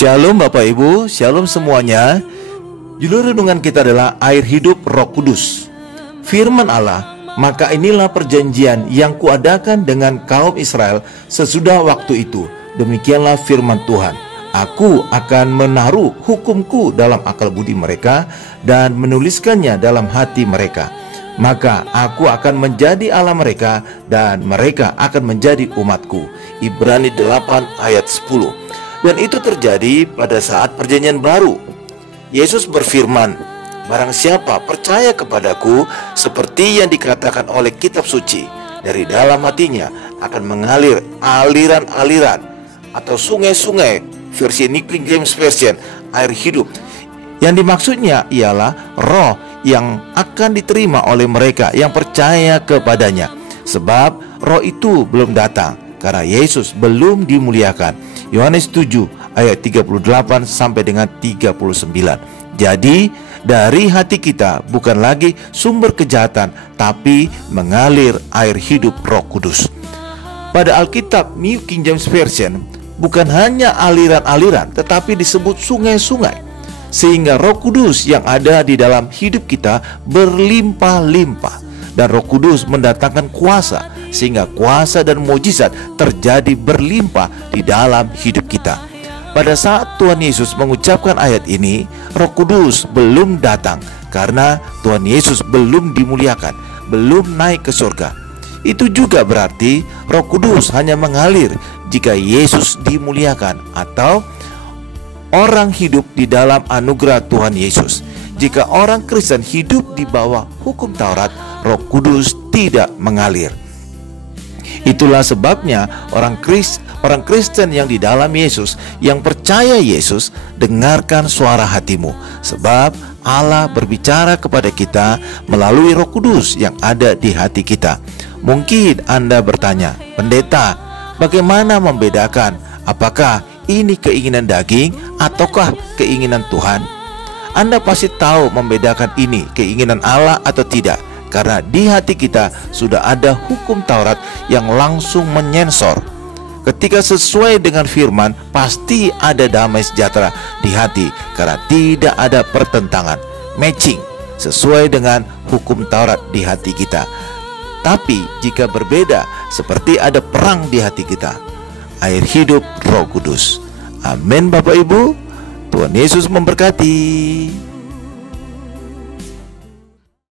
Shalom Bapak Ibu, shalom semuanya. Judul renungan kita adalah air hidup Roh Kudus. Firman Allah, maka inilah perjanjian yang kuadakan dengan kaum Israel sesudah waktu itu. Demikianlah firman Tuhan. Aku akan menaruh hukumku dalam akal budi mereka dan menuliskannya dalam hati mereka. Maka aku akan menjadi Allah mereka dan mereka akan menjadi umatku. Ibrani 8 ayat 10. Dan itu terjadi pada saat perjanjian baru. Yesus berfirman, barang siapa percaya kepadaku, seperti yang dikatakan oleh kitab suci, dari dalam hatinya akan mengalir aliran-aliran atau sungai-sungai, versi New King James Version, air hidup. Yang dimaksudnya ialah roh yang akan diterima oleh mereka yang percaya kepadanya. Sebab roh itu belum datang karena Yesus belum dimuliakan. Yohanes 7 ayat 38 sampai dengan 39. Jadi dari hati kita bukan lagi sumber kejahatan, tapi mengalir air hidup Roh Kudus. Pada Alkitab New King James Version bukan hanya aliran-aliran, tetapi disebut sungai-sungai. Sehingga Roh Kudus yang ada di dalam hidup kita berlimpah-limpah. Dan Roh Kudus mendatangkan kuasa, sehingga kuasa dan mukjizat terjadi berlimpah di dalam hidup kita. Pada saat Tuhan Yesus mengucapkan ayat ini, Roh Kudus belum datang karena Tuhan Yesus belum dimuliakan, belum naik ke surga. Itu juga berarti Roh Kudus hanya mengalir jika Yesus dimuliakan atau orang hidup di dalam anugerah Tuhan Yesus. Jika orang Kristen hidup di bawah hukum Taurat, Roh Kudus tidak mengalir. Itulah sebabnya orang Kristen yang di dalam Yesus, yang percaya Yesus, dengarkan suara hatimu. Sebab Allah berbicara kepada kita melalui Roh Kudus yang ada di hati kita. Mungkin Anda bertanya, pendeta, bagaimana membedakan apakah ini keinginan daging ataukah keinginan Tuhan? Anda pasti tahu membedakan ini keinginan Allah atau tidak, karena di hati kita sudah ada hukum Taurat yang langsung menyensor. Ketika sesuai dengan firman, pasti ada damai sejahtera di hati, karena tidak ada pertentangan, matching sesuai dengan hukum Taurat di hati kita. Tapi jika berbeda, seperti ada perang di hati kita. Air hidup Roh Kudus. Amin Bapak Ibu. Tuhan Yesus memberkati.